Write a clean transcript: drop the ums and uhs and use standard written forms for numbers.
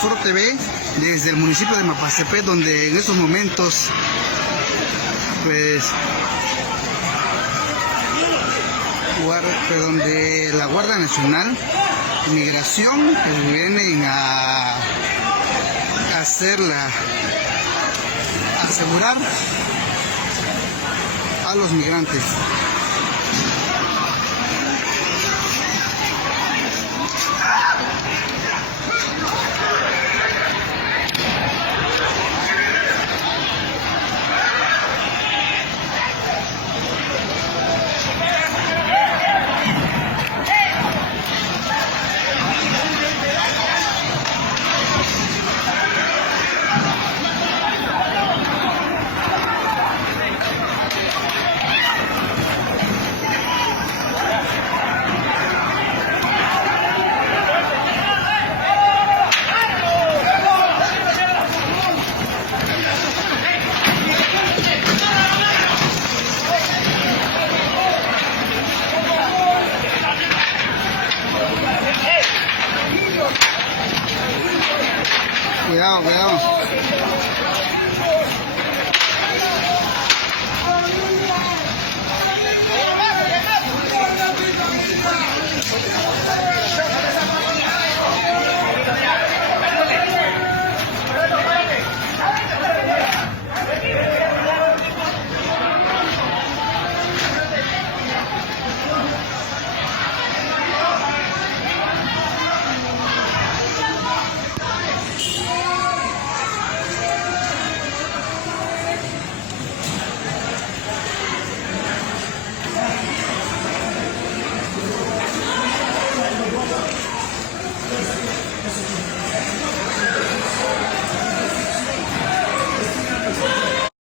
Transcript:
Foro TV desde el municipio de Mapastepec, donde en estos momentos pues donde la Guardia Nacional Migración pues, vienen a asegurar a los migrantes. Cuidado, cuidado.